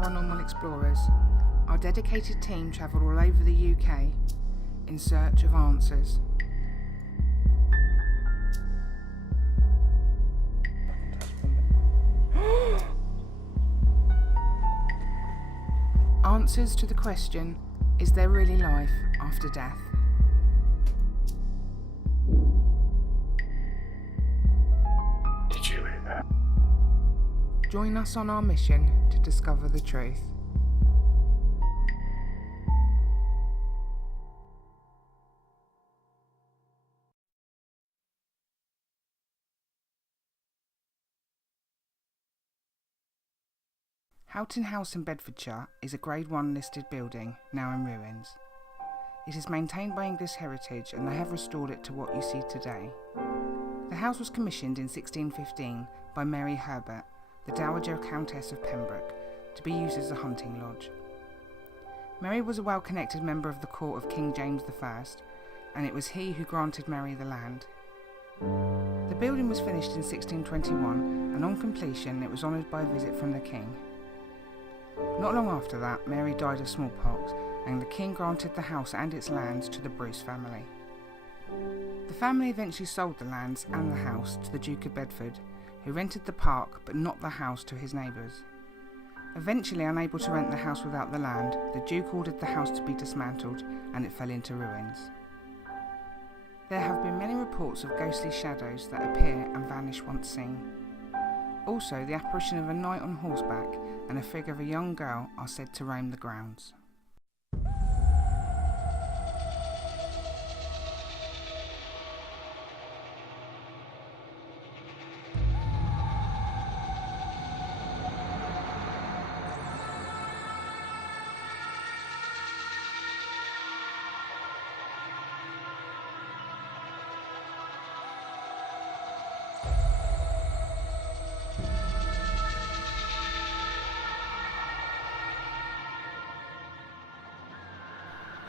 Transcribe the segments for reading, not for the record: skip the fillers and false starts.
paranormal explorers, our dedicated team travel all over the UK in search of answers. Answers to the question, is there really life after death? Did you hear that? Join us on our mission to discover the truth. Houghton House in Bedfordshire is a Grade 1 listed building, now in ruins. It is maintained by English Heritage and they have restored it to what you see today. The house was commissioned in 1615 by Mary Herbert, the Dowager Countess of Pembroke, to be used as a hunting lodge. Mary was a well-connected member of the court of King James I, and it was he who granted Mary the land. The building was finished in 1621, and on completion it was honoured by a visit from the king. Not long after that, Mary died of smallpox, and the king granted the house and its lands to the Bruce family. The family eventually sold the lands and the house to the Duke of Bedford, who rented the park but not the house to his neighbours. Eventually unable to rent the house without the land, the Duke ordered the house to be dismantled and it fell into ruins. There have been many reports of ghostly shadows that appear and vanish once seen. Also, the apparition of a knight on horseback and a figure of a young girl are said to roam the grounds.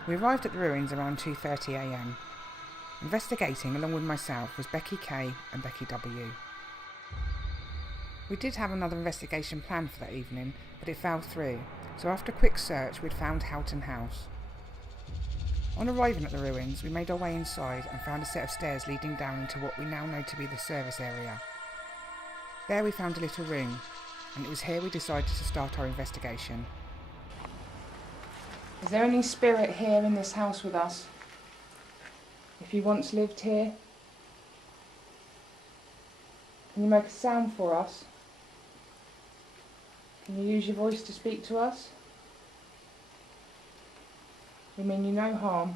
We arrived at the ruins around 2:30 AM. Investigating along with myself was Becky K and Becky W. We did have another investigation planned for that evening, but it fell through, so after a quick search we'd found Houghton House. On arriving at the ruins, we made our way inside and found a set of stairs leading down into what we now know to be the service area. There we found a little room, and it was here we decided to start our investigation. Is there any spirit here in this house with us? If you once lived here? Can you make a sound for us? Can you use your voice to speak to us? We mean you no harm.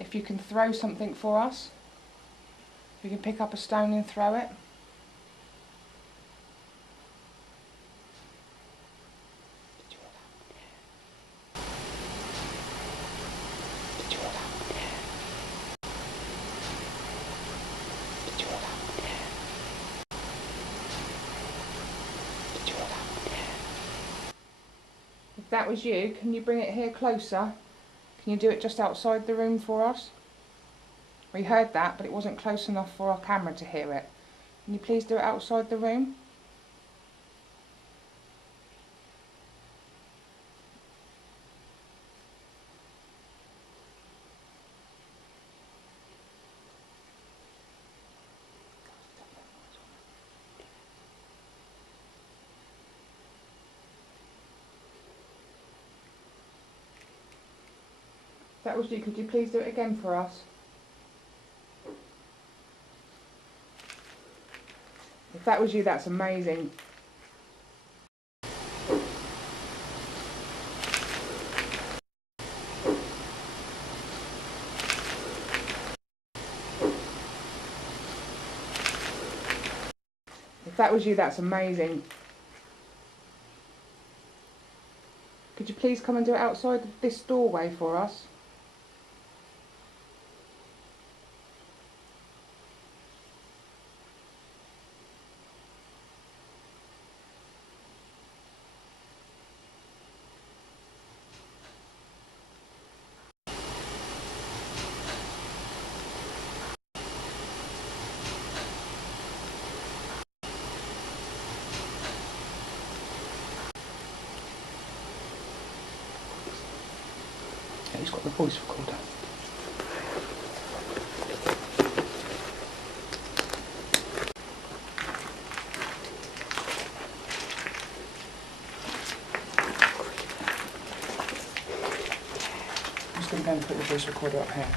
If you can throw something for us, if you can pick up a stone and throw it. If that was you, can you bring it here closer? Can you do it just outside the room for us? We heard that, but it wasn't close enough for our camera to hear it. Can you please do it outside the room? If that was you, could you please do it again for us? If that was you, that's amazing. If that was you, that's amazing. Could you please come and do it outside this doorway for us? He's got the voice recorder. I'm just going to go and put the voice recorder up here.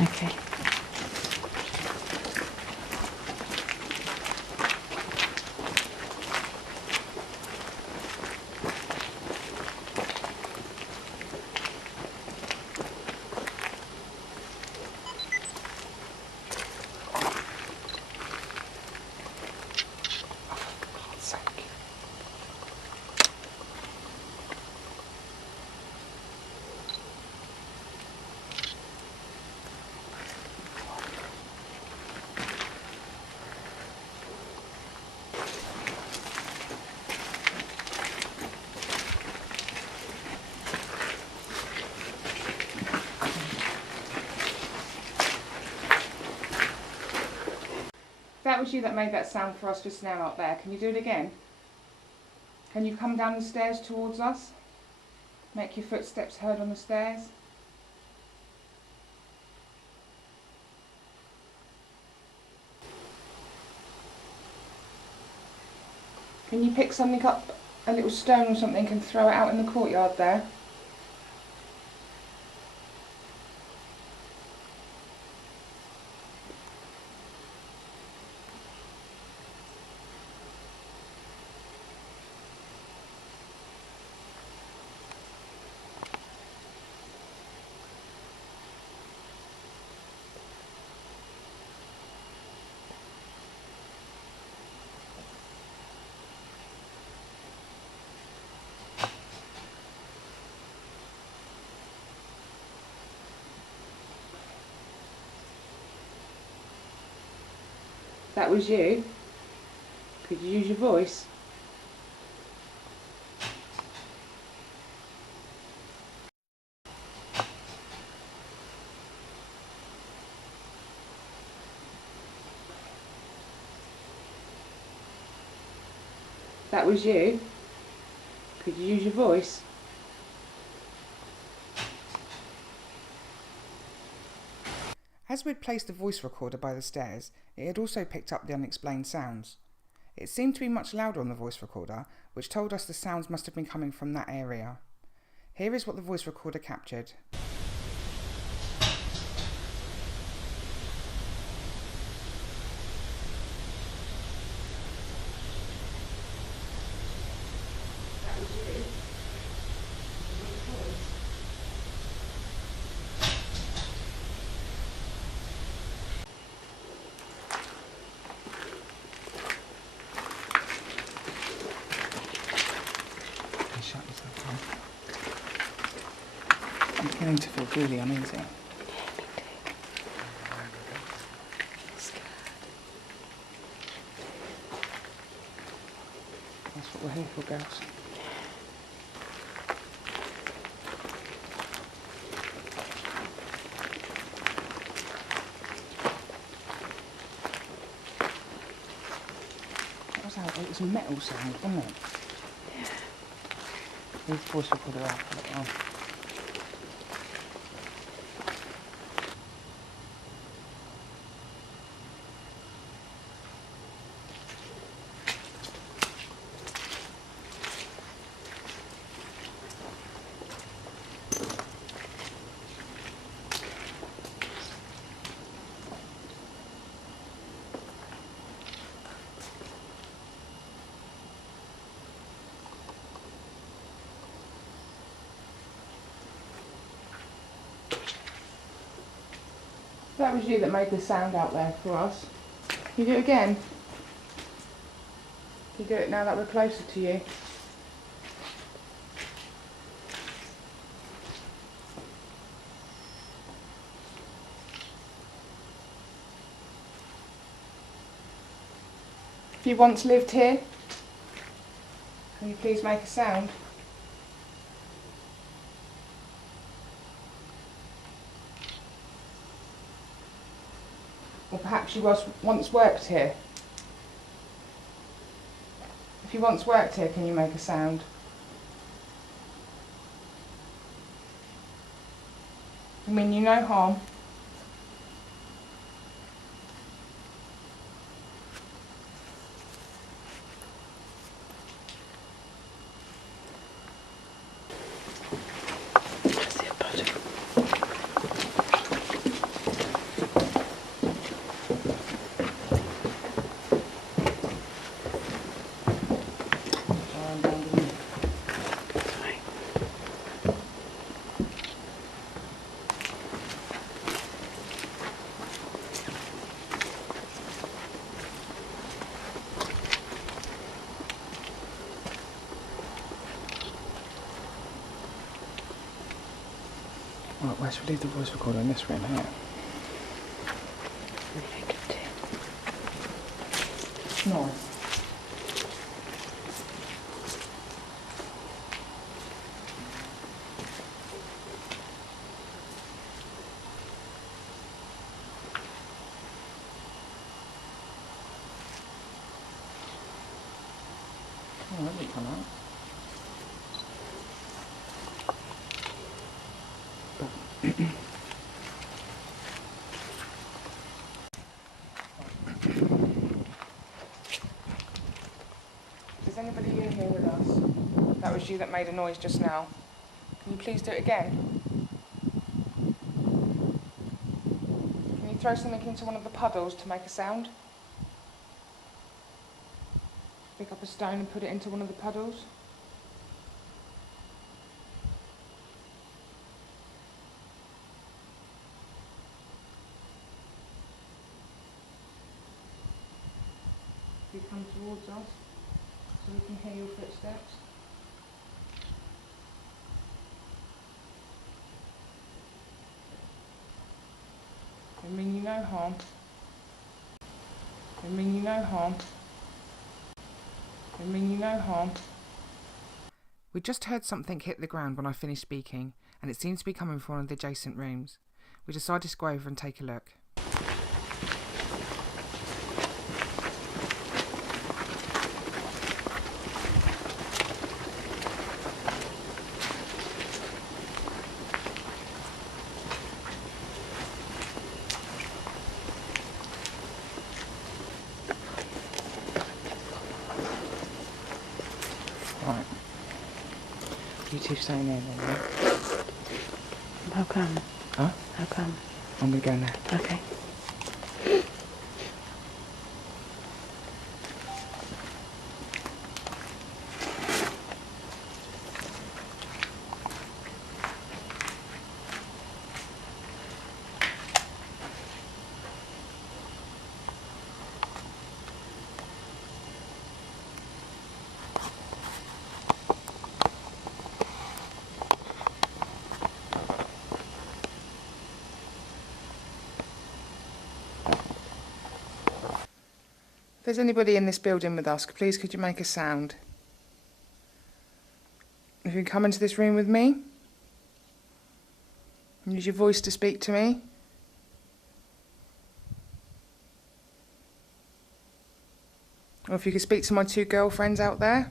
Okay. That was you that made that sound for us just now up there. Can you do it again? Can you come down the stairs towards us? Make your footsteps heard on the stairs. Can you pick something up, a little stone or something, and throw it out in the courtyard there? That was you. Could you use your voice? That was you. Could you use your voice? As we'd placed the voice recorder by the stairs, it had also picked up the unexplained sounds. It seemed to be much louder on the voice recorder, which told us the sounds must have been coming from that area. Here is what the voice recorder captured. Shut yourself off. I'm beginning to feel really uneasy. That's what we're here for, girls. What was that? It was a metal sound, wasn't it? Leave the voice recorder off. Put it on. That was you that made the sound out there for us. Can you do it again? Can you do it now that we're closer to you? If you once lived here, can you please make a sound? Or perhaps you once worked here. If you once worked here, can you make a sound? I mean you no harm. Right, where should we leave the voice recorder in this room here? No. Oh, that didn't come out. Is anybody in here with us? That was you that made a noise just now. Can you please do it again? Can you throw something into one of the puddles to make a sound? Pick up a stone and put it into one of the puddles. You come towards us so we can hear your footsteps. I mean you no harm. I mean you no harm. I mean you no harm. We just heard something hit the ground when I finished speaking, and it seemed to be coming from one of the adjacent rooms. We decided to go over and take a look. Right. You two stay in there then, yeah? How come? Huh? How come? I'm gonna go in there. Okay. If there's anybody in this building with us, please could you make a sound? If you can come into this room with me, and use your voice to speak to me. Or if you could speak to my two girlfriends out there.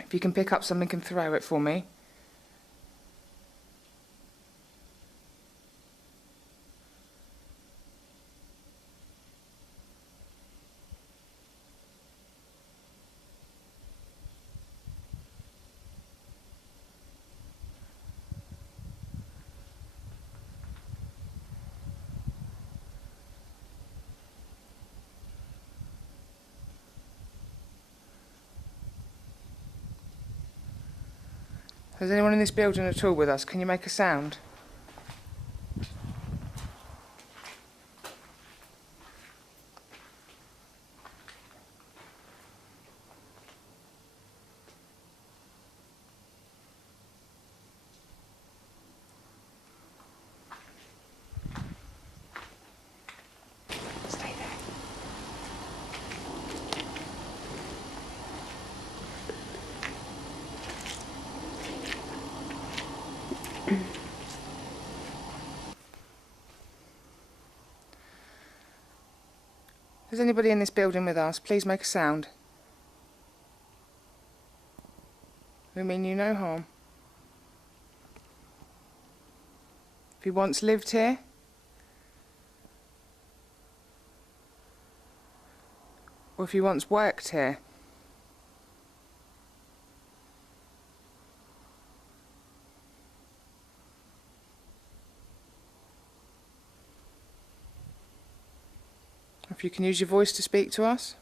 If you can pick up something and throw it for me. Is anyone in this building at all with us? Can you make a sound? Stay there. there's anybody in this building with us, please make a sound. We mean you no harm. If you once lived here, or if you once worked here, if you can use your voice to speak to us.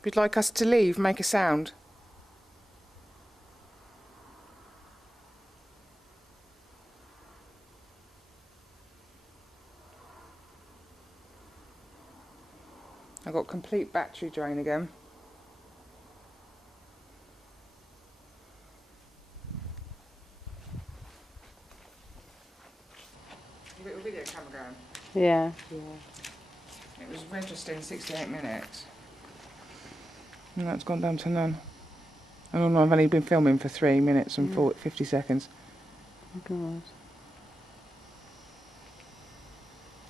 If you'd like us to leave, make a sound. I got complete battery drain again. You got your video camera going? Yeah. It was registering 68 minutes. And that's gone down to none. And I've only been filming for 3 minutes and 50 seconds. Oh God.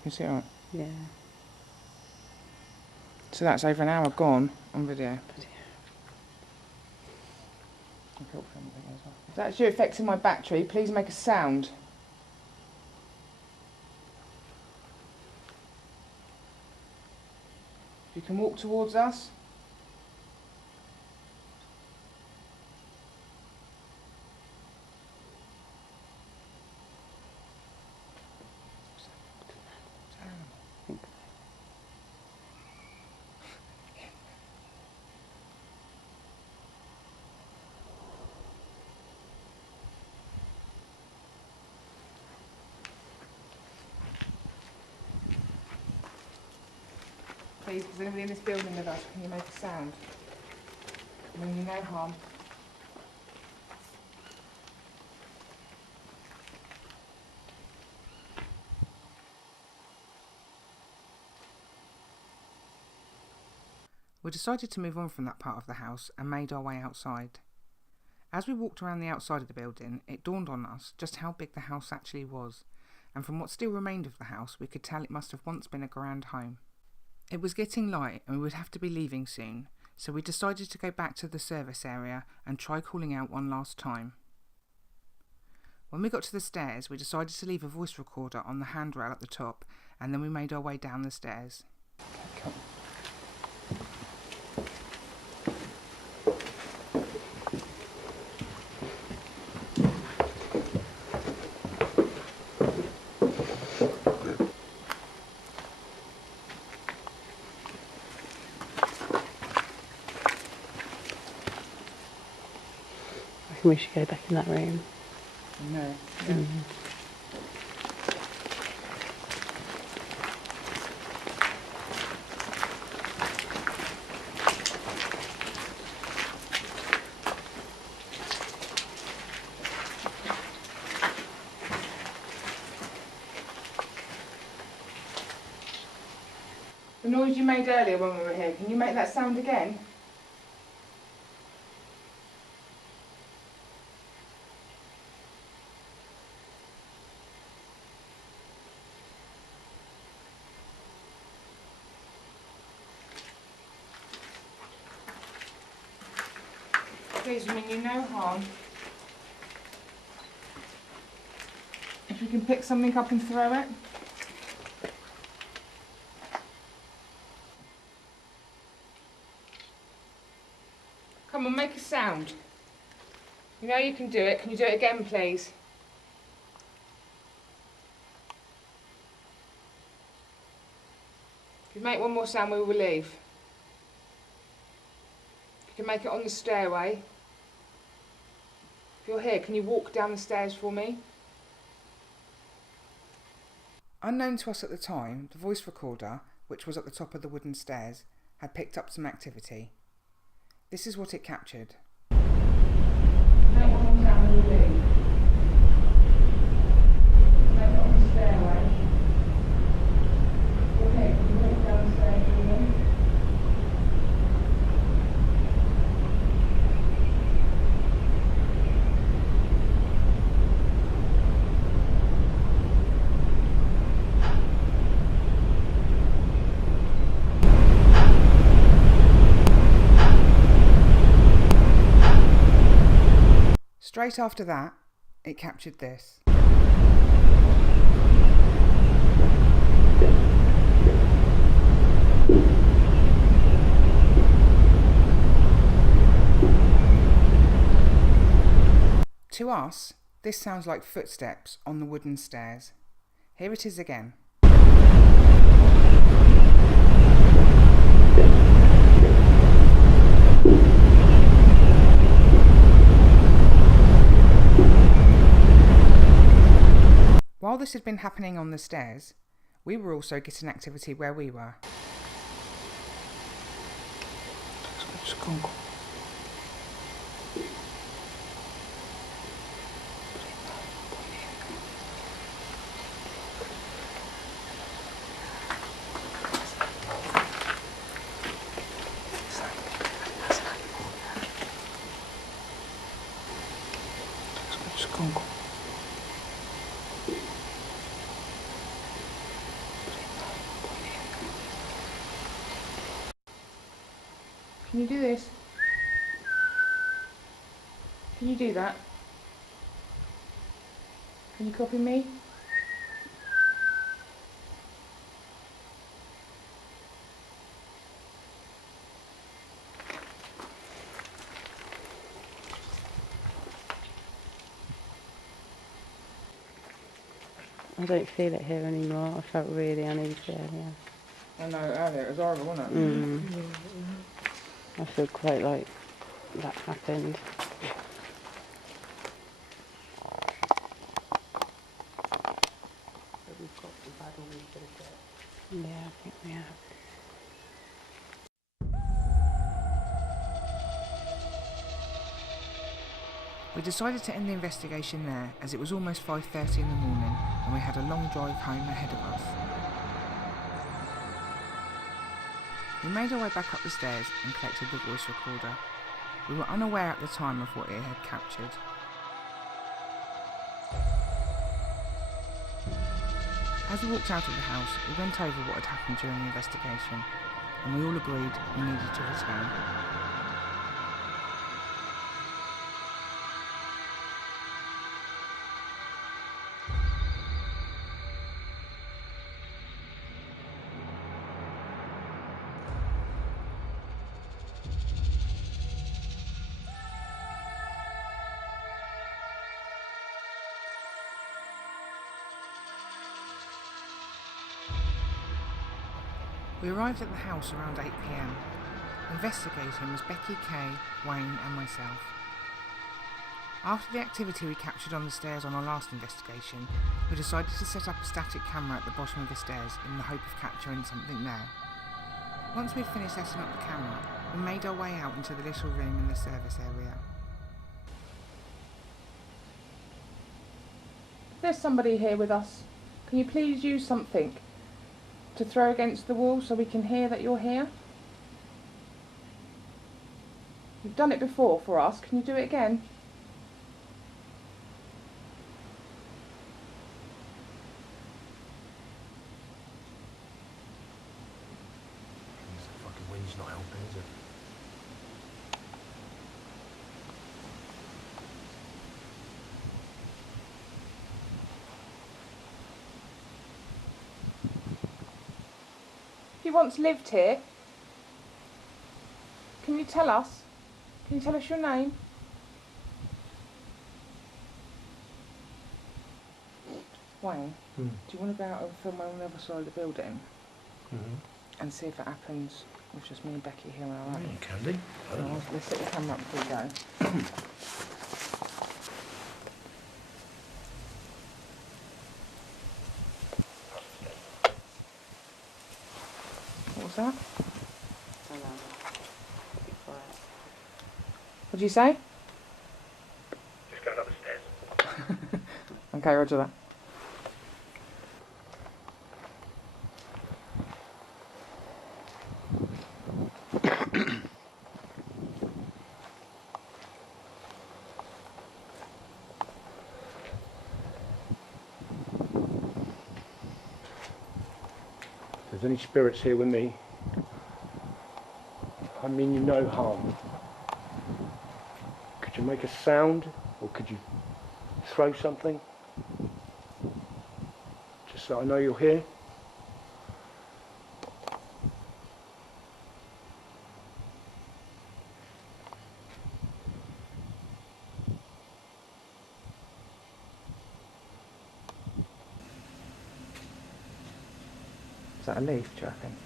You see it right? Yeah. So that's over an hour gone on video. If that's you affecting my battery, please make a sound. If you can walk towards us. Please, is anybody in this building with us? Can you make a sound? I mean you no harm. We decided to move on from that part of the house and made our way outside. As we walked around the outside of the building, it dawned on us just how big the house actually was, and from what still remained of the house, we could tell it must have once been a grand home. It was getting light and we would have to be leaving soon, so we decided to go back to the service area and try calling out one last time. When we got to the stairs, we decided to leave a voice recorder on the handrail at the top, and then we made our way down the stairs. Come. I think we should go back in that room. No. Yeah. The noise you made earlier when we were here, can you make that sound again? Please, we mean you no harm. If you can pick something up and throw it. Come on, make a sound. You know you can do it. Can you do it again, please? If you make one more sound, we will leave. If you can make it on the stairway. If you're here, can you walk down the stairs for me? Unknown to us at the time, the voice recorder, which was at the top of the wooden stairs, had picked up some activity. This is what it captured. Straight after that, it captured this. To us, this sounds like footsteps on the wooden stairs. Here it is again. While this had been happening on the stairs, we were also getting activity where we were. Can you do this? Can you do that? Can you copy me? I don't feel it here anymore. I felt really uneasy earlier. I know, earlier it was horrible, wasn't it? I feel quite like that happened. Yeah, I think we have. We decided to end the investigation there as it was almost 5:30 in the morning and we had a long drive home ahead of us. We made our way back up the stairs and collected the voice recorder. We were unaware at the time of what it had captured. As we walked out of the house, we went over what had happened during the investigation, and we all agreed we needed to return. We arrived at the house around 8 p.m. Investigating was Becky, Kay, Wayne and myself. After the activity we captured on the stairs on our last investigation, we decided to set up a static camera at the bottom of the stairs in the hope of capturing something there. Once we'd finished setting up the camera, we made our way out into the little room in the service area. If there's somebody here with us, can you please use something to throw against the wall so we can hear that you're here? You've done it before for us, can you do it again? The fucking wind's not helping, is it? You once lived here. Can you tell us? Can you tell us your name? Wayne, do you want to go out and film on the other side of the building and see if it happens with just me and Becky here on our own? You can do. Let's set the camera up before we go. What was that? What did you say? Just going up the stairs. Okay, roger that. If there's any spirits here with me, I mean you no harm. Could you make a sound Or could you throw something? Just so I know you're here. Is that a leaf, do you reckon?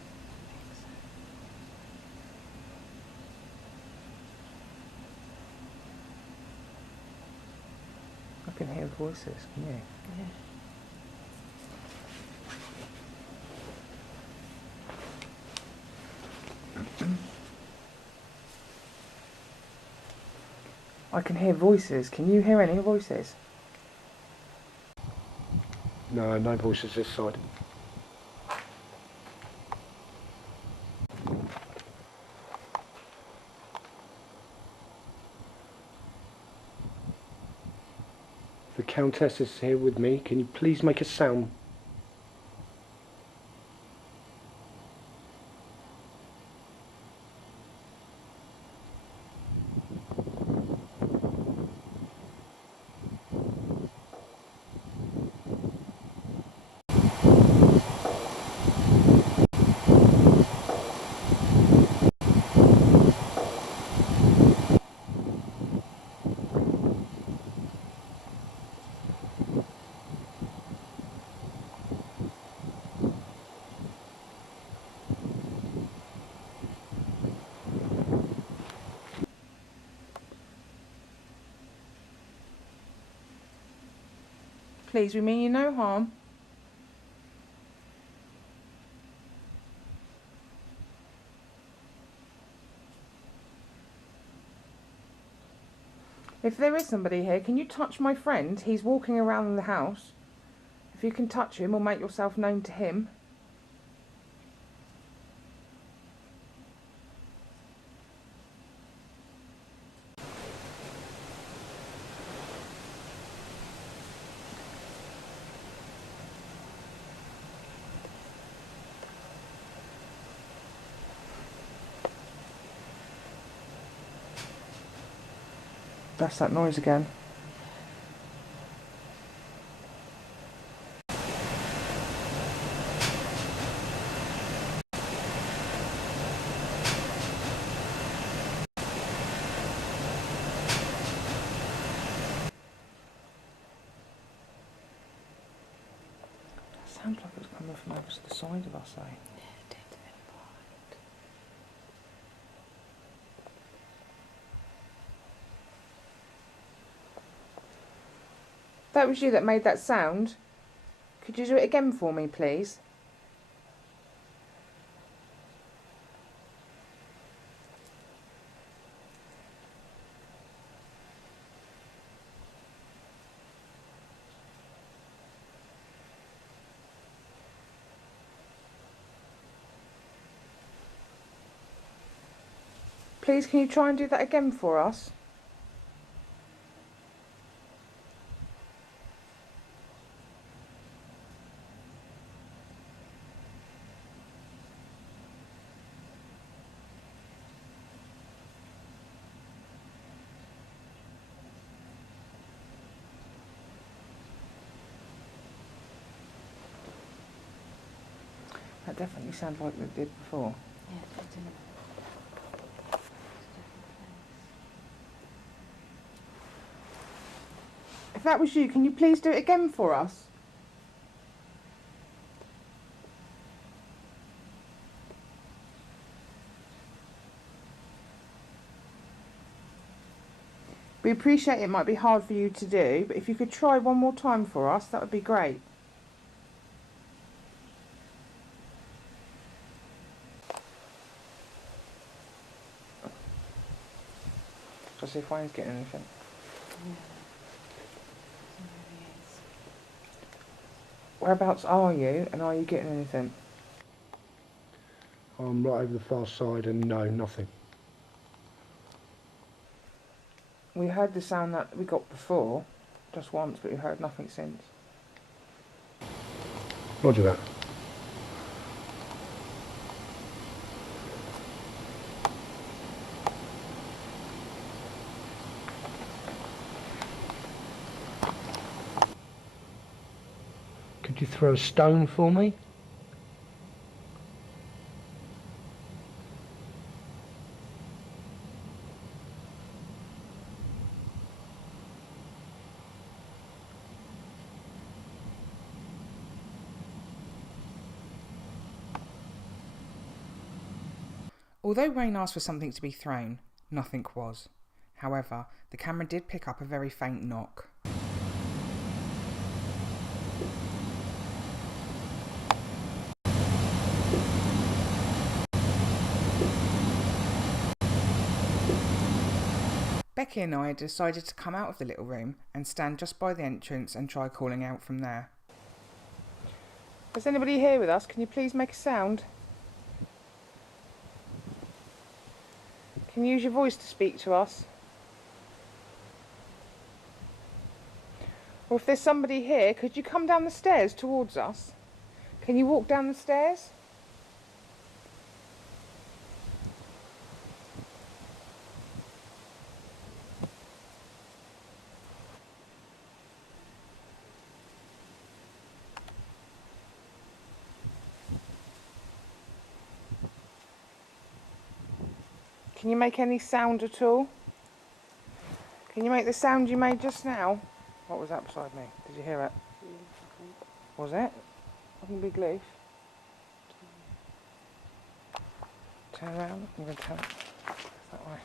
I can hear voices, can you? Yeah. I can hear voices. Can you hear any voices? No, no voices this side. The Countess is here with me. Can you please make a sound? Please, we mean you no harm. If there is somebody here, can you touch my friend? He's walking around the house. If you can touch him or make yourself known to him. That's that noise again. Sounds like it's coming from over to the side of us, eh? That was you that made that sound. Could you do it again for me, please? Please, can you try and do that again for us? That definitely sounded like it did before. Yeah, it didn't. If that was you, can you please do it again for us? We appreciate it might be hard for you to do, but if you could try one more time for us, that would be great. Shall I see if Wayne's getting anything? Yeah. Whereabouts are you, and are you getting anything? I'm right over the far side and no, nothing. We heard the sound that we got before, just once, but we heard nothing since. Roger that. Could you throw a stone for me? Although Wayne asked for something to be thrown, nothing was. However, the camera did pick up a very faint knock. Becky and I decided to come out of the little room and stand just by the entrance and try calling out from there. Is anybody here with us? Can you please make a sound? Can you use your voice to speak to us? Or if there's somebody here, could you come down the stairs towards us? Can you walk down the stairs? Can you make any sound at all? Can you make the sound you made just now? What was that beside me? Did you hear it? Was it? Nothing big leaf. Turn around. I'm going to turn that way.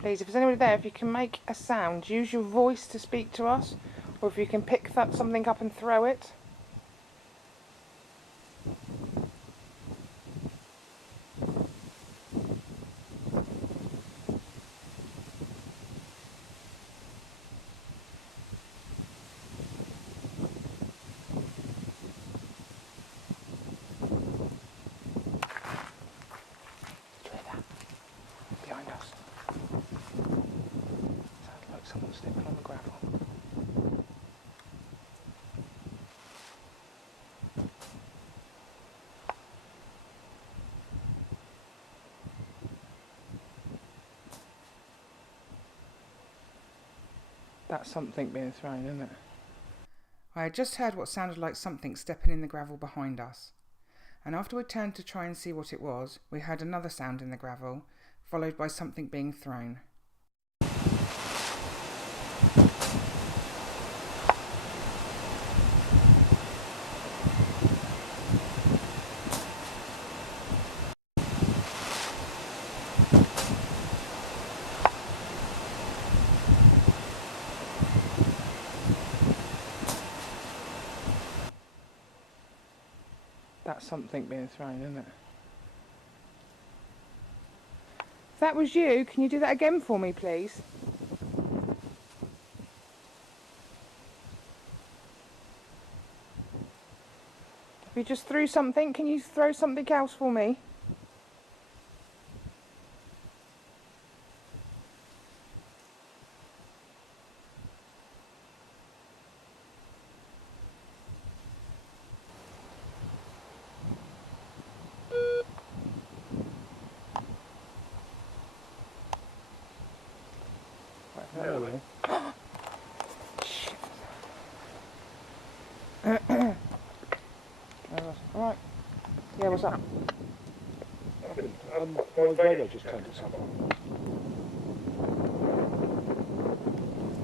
Please, if there's anybody there, if you can make a sound, use your voice to speak to us, or if you can pick something up and throw it. Behind us. Sounds like someone's stepping on the gravel. That's something being thrown, isn't it? I had just heard what sounded like something stepping in the gravel behind us, and after we turned to try and see what it was, we heard another sound in the gravel, followed by something being thrown. That's something being thrown, isn't it? If that was you, can you do that again for me, please? If you just threw something, can you throw something else for me? Alright. Yeah, what's up? My radio just turned itself on.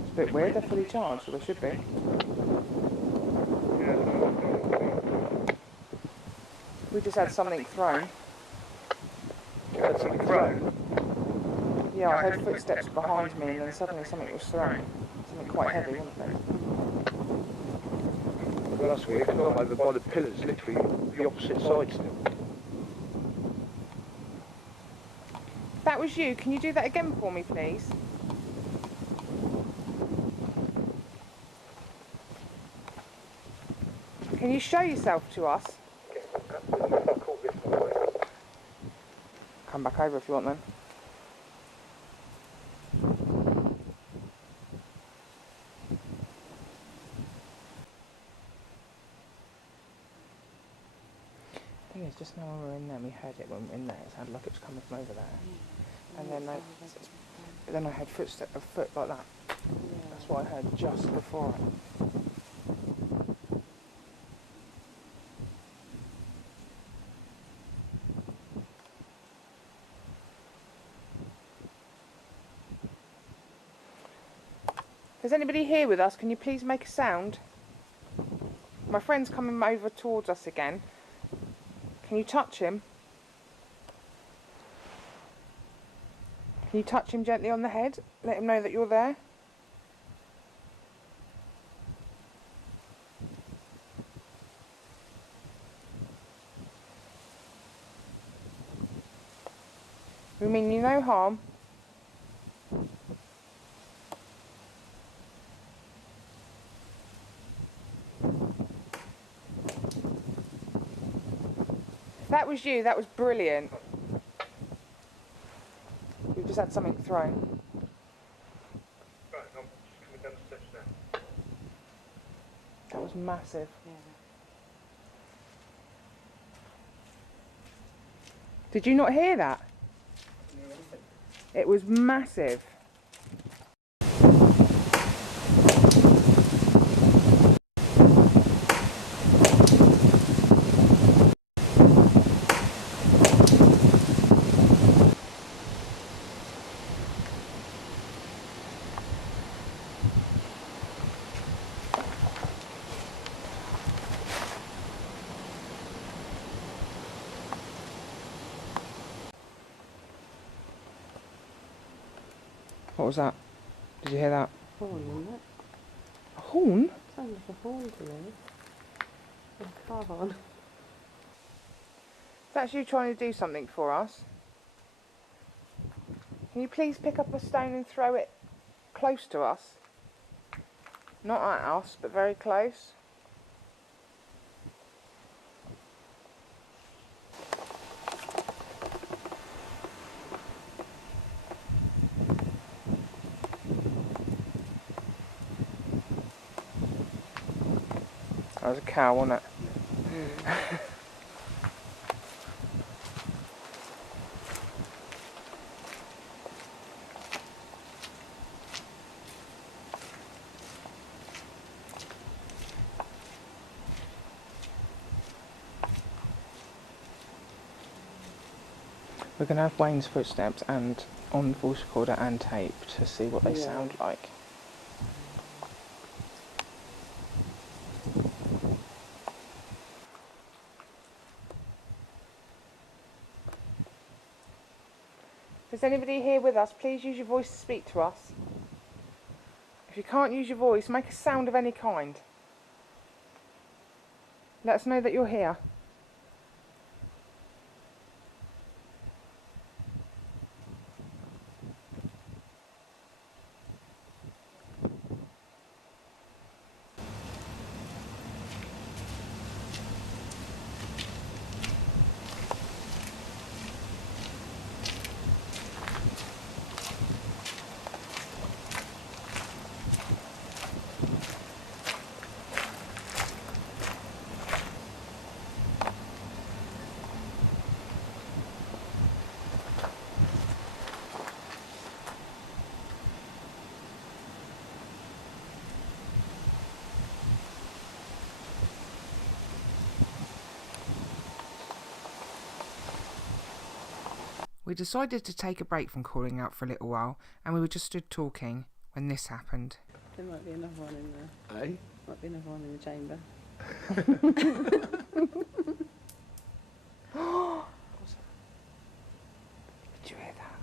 It's a bit weird, they're fully charged, so they should be. We just had something thrown. You had something thrown? Yeah, I heard footsteps behind me and then suddenly something was thrown. Something quite heavy, wasn't it? Well, that's weird, because I'm over by the pillars, literally the opposite side still. If that was you, can you do that again for me, please? Can you show yourself to us? Come back over if you want then. just now when we were in there, we heard it when we were in there. It sounded like it was coming from over there. And then I heard a foot like that. That's what I heard just before it. Is anybody here with us? Can you please make a sound? My friend's coming over towards us again. Can you touch him? Can you touch him gently on the head? Let him know that you're there. We mean you no harm. If that was you, that was brilliant. We've just had something thrown. Right, I'm just coming down the steps now. That was massive. Yeah. Did you not hear that? It was massive. What was that? Did you hear that? Horn, isn't it? A horn? Sounds like a horn to me. A car horn. That's you trying to do something for us. Can you please pick up a stone and throw it close to us? Not at us, but very close. That was a cow, wasn't it? We're going to have Wayne's footsteps and on voice recorder and tape to see what they sound like. Is anybody here with us? Please use your voice to speak to us. If you can't use your voice, make a sound of any kind. Let us know that you're here. We decided to take a break from calling out for a little while, and we were just stood talking when this happened. There might be another one in there. Eh? Might be another one in the chamber. Did you hear that?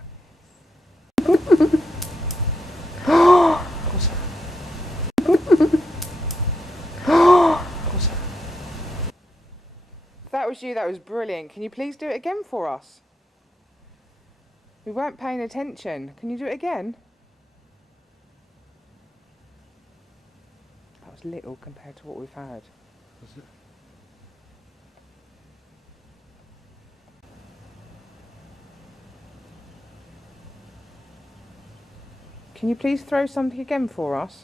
If that was you, that was brilliant. Can you please do it again for us? We weren't paying attention. Can you do it again? That was little compared to what we've had. Was it? Can you please throw something again for us?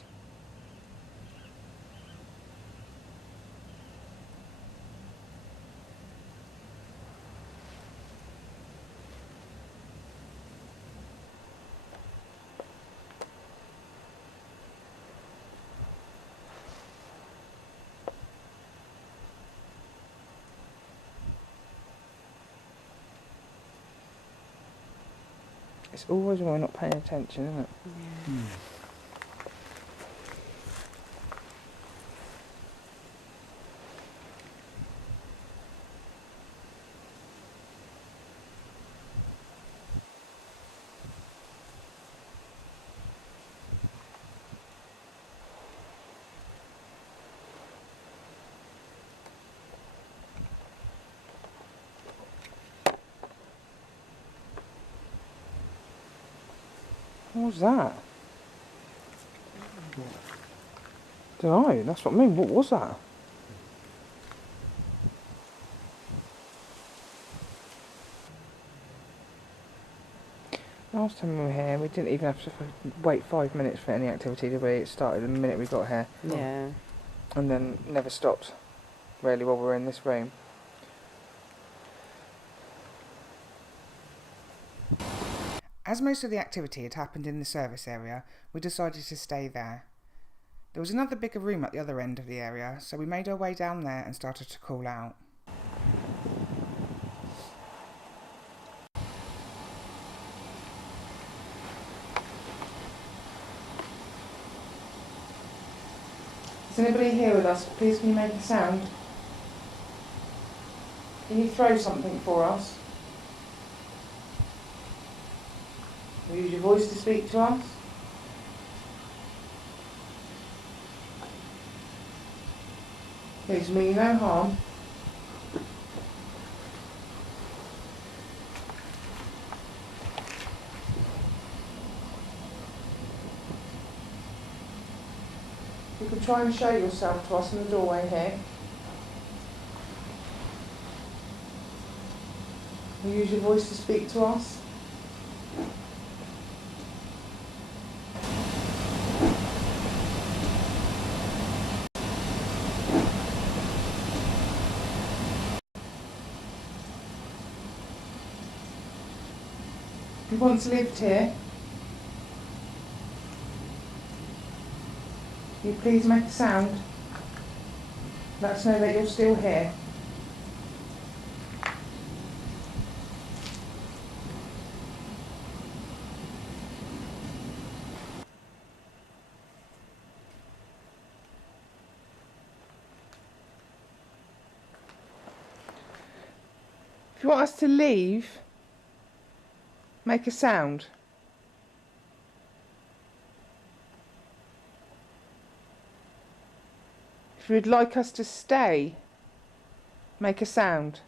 It's always when we're not paying attention, isn't it? Yeah. What was that? Don't know, that's what I mean. What was that? Last time we were here, we didn't even have to wait 5 minutes for any activity, did we? It started the minute we got here. Yeah. And then never stopped, really, while we were in this room. As most of the activity had happened in the service area, we decided to stay there. There was another bigger room at the other end of the area, so we made our way down there and started to call out. Is anybody here with us? Please can you make a sound? Can you throw something for us? Will you use your voice to speak to us? Please mean you no harm. You can try and show yourself to us in the doorway here. Will you use your voice to speak to us? You once lived here. Will you please make a sound? Let us know that you're still here. If you want us to leave, make a sound. If you would like us to stay, make a sound.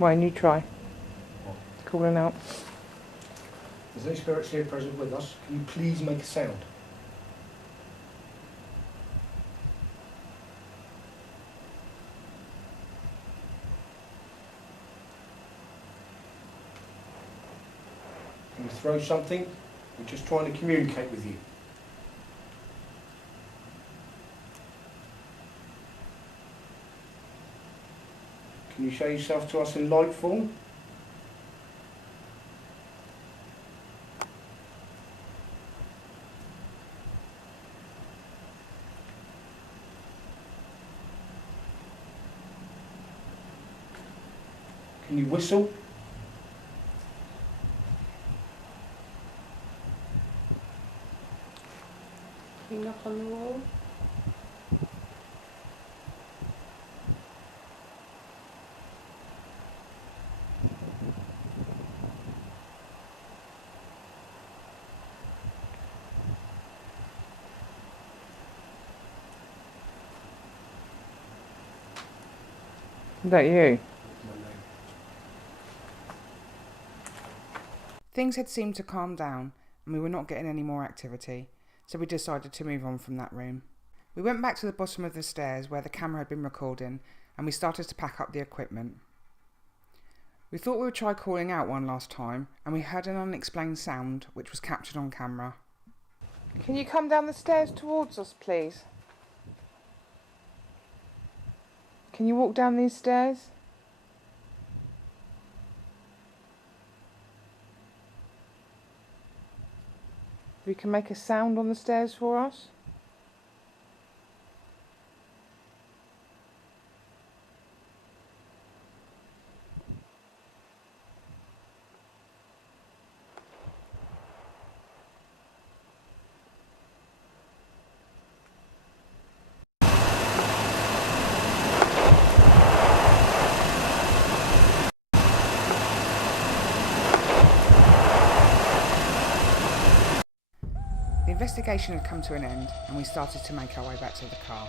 Wayne, you try. Calling out. There's no spirits here present with us. Can you please make a sound? Can you throw something? We're just trying to communicate with you. Can you show yourself to us in light form? Can you whistle? Can you knock on the wall? Is that you? Things had seemed to calm down and we were not getting any more activity, so we decided to move on from that room. We went back to the bottom of the stairs where the camera had been recording and we started to pack up the equipment. We thought we would try calling out one last time and we heard an unexplained sound which was captured on camera. Can you come down the stairs towards us, please? Can you walk down these stairs? If you can make a sound on the stairs for us. The investigation had come to an end and we started to make our way back to the car.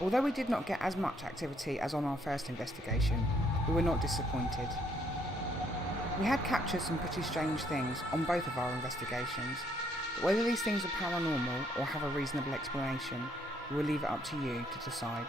Although we did not get as much activity as on our first investigation, we were not disappointed. We had captured some pretty strange things on both of our investigations, but whether these things are paranormal or have a reasonable explanation, we will leave it up to you to decide.